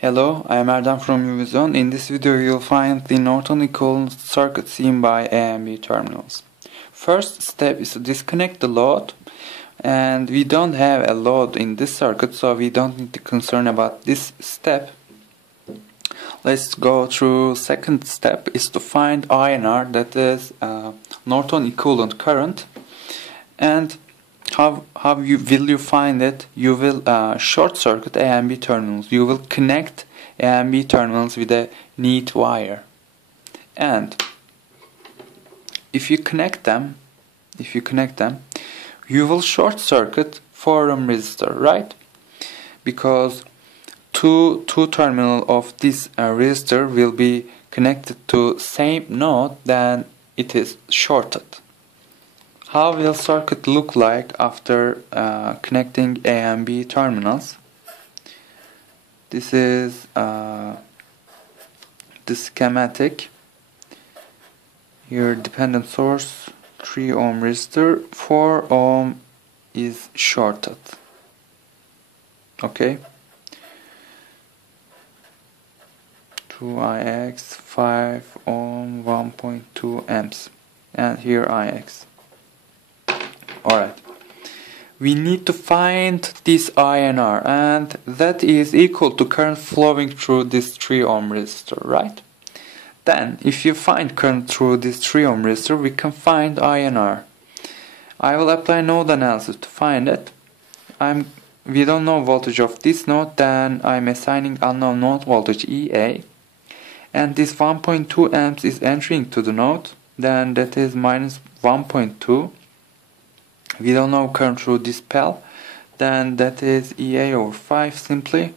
Hello, I am Erdem from UVZone. In this video you will find the Norton equivalent circuit seen by A and B terminals. First step is to disconnect the load, and we don't have a load in this circuit, so we don't need to concern about this step. Let's go through. Second step is to find INR, that is Norton equivalent current. And how will you find it? You will short circuit A and B terminals. You will connect A and B terminals with a neat wire. And if you connect them, you will short circuit Theorem resistor, right? Because two terminal of this resistor will be connected to same node, then it is shorted. How will circuit look like after connecting A and B terminals? This is the schematic. Here dependent source, 3 ohm resistor, 4 ohm is shorted. Okay. 2Ix, 5 ohm, 1.2 amps, and here Ix. Alright, we need to find this INR, and that is equal to current flowing through this 3 ohm resistor, right? Then, if you find current through this 3 ohm resistor, we can find INR. I will apply node analysis to find it. We don't know voltage of this node, then I'm assigning unknown node voltage EA. And this 1.2 amps is entering to the node, then that is minus 1.2. We don't know current through this PEL, then that is EA over 5 simply.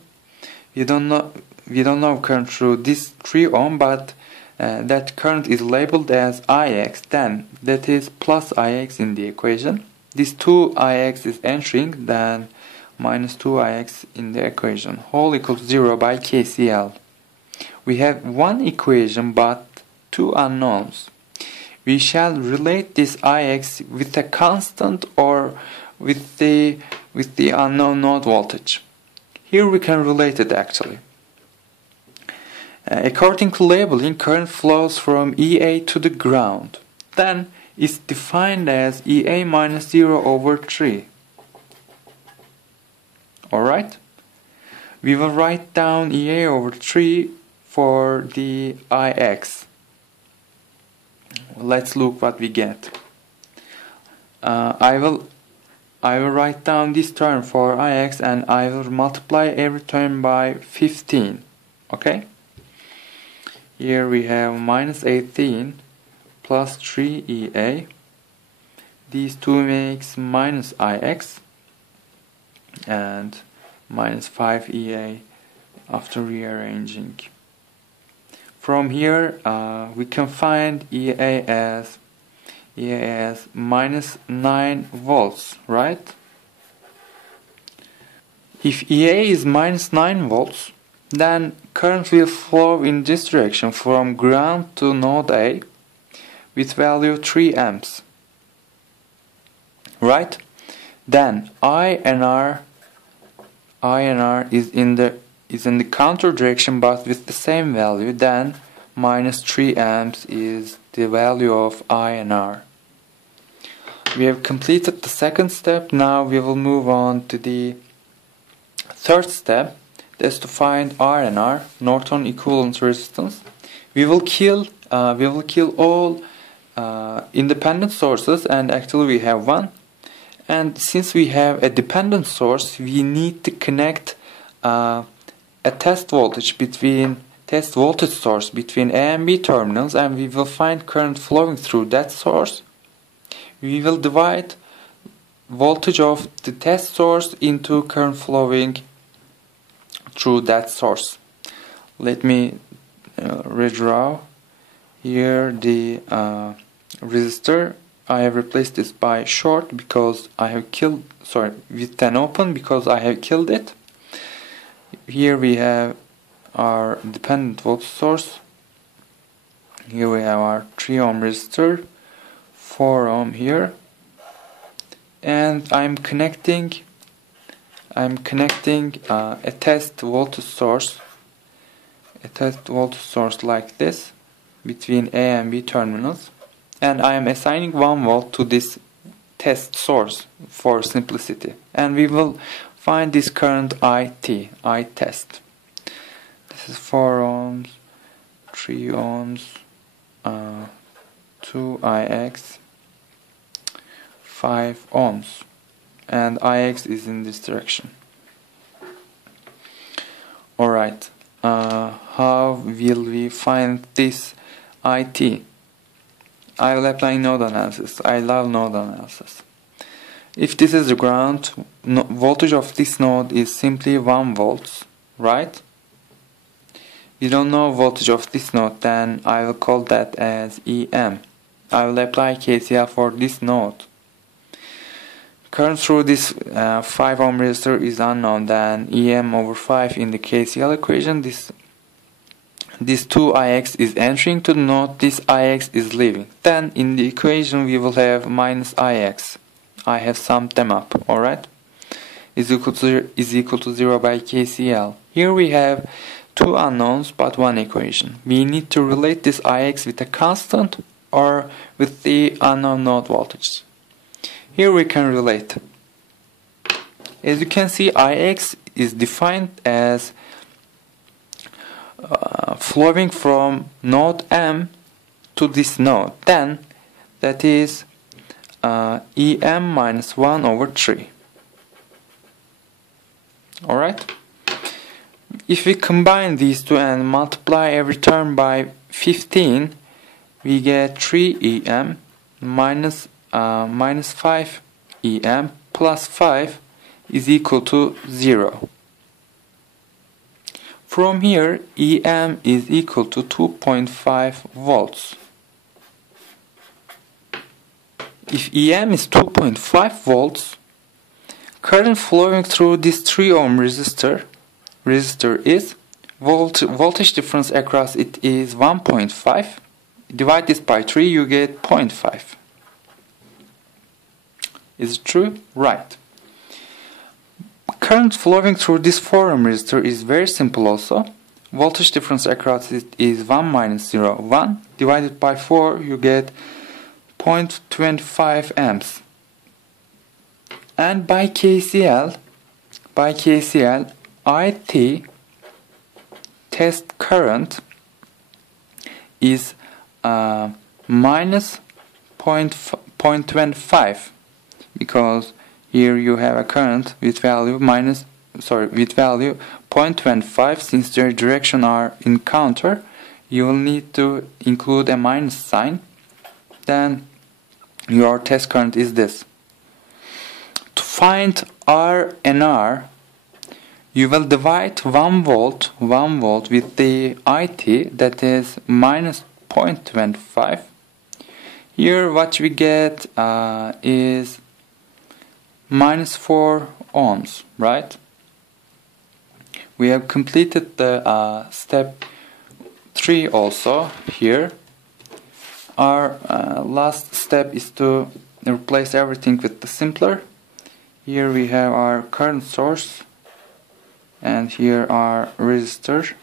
We don't know current through this 3 ohm, but that current is labeled as Ix, then that is plus Ix in the equation. This 2 Ix is entering, then minus 2 Ix in the equation. Whole equals 0 by KCL. We have one equation but two unknowns. We shall relate this Ix with a constant or with the unknown node voltage. Here we can relate it actually. According to labeling, current flows from EA to the ground. Then it's defined as EA minus 0 over 3. Alright? We will write down EA over 3 for the Ix. Let's look what we get. I will write down this term for Ix, and I will multiply every term by 15. Okay? Here we have minus 18 plus 3 EA. These two makes minus Ix and minus 5 EA after rearranging. From here we can find EA as minus 9 volts, right? If EA is minus 9 volts, then current will flow in this direction from ground to node A with value 3 amps, right? Then INR is in the counter direction but with the same value, then minus 3 amps is the value of INR. We have completed the second step. Now we will move on to the third step. That's to find RNR, Norton equivalent resistance. We will kill all independent sources, and actually we have one. And since we have a dependent source, we need to connect a test voltage source between A and B terminals, and we will find current flowing through that source. We will divide voltage of the test source into current flowing through that source. Let me redraw here the resistor. I have replaced this by short because I have with 10 open because I have killed it. Here we have our dependent voltage source. Here we have our 3 ohm resistor, 4 ohm here, and I'm connecting a test voltage source a test voltage source like this between A and B terminals, and I am assigning 1 volt to this test source for simplicity, and we will find this current I test. This is 4 ohms, 3 ohms, 2Ix, 5 ohms, and Ix is in this direction. Alright, how will we find this IT? I will apply node analysis. I love node analysis. If this is the ground, voltage of this node is simply 1 volt, right? We don't know voltage of this node, then I will call that as EM. I will apply KCL for this node. Current through this 5 ohm resistor is unknown, then EM over 5 in the KCL equation, this 2Ix is entering to the node, this Ix is leaving. Then in the equation we will have minus Ix. I have summed them up, alright? Is equal to 0 by KCL. Here we have 2 unknowns but 1 equation. We need to relate this Ix with a constant or with the unknown node voltage. Here we can relate. As you can see, Ix is defined as flowing from node M to this node. Then that is EM minus 1 over 3. Alright? If we combine these two and multiply every term by 15, we get 3EM minus 5 EM plus 5 is equal to 0. From here, EM is equal to 2.5 volts. If EM is 2.5 volts, current flowing through this 3 ohm resistor is voltage difference across it is 1.5. Divide this by 3, you get 0.5. Is it true? Right. Current flowing through this 4 ohm resistor is very simple also. Voltage difference across it is 1 minus 0, 1. Divided by 4, you get 0.25 amps. And by KCL, IT test current is minus 0.25, because here you have a current with value 0.25. Since their direction are in counter, you will need to include a minus sign. Then your test current is this. To find R and R, you will divide 1 volt with the IT, that is minus 0.25. Here what we get is minus 4 ohms, right? We have completed the step 3 also here. Our last step is to replace everything with the simpler. Here we have our current source, and here our resistor.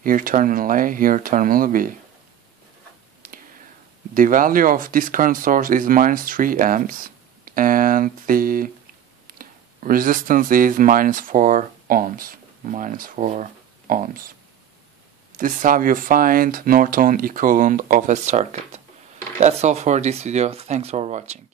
Here terminal A, here terminal B. The value of this current source is minus 3 amps, and the resistance is minus 4 ohms. This is how you find Norton equivalent of a circuit. That's all for this video. Thanks for watching.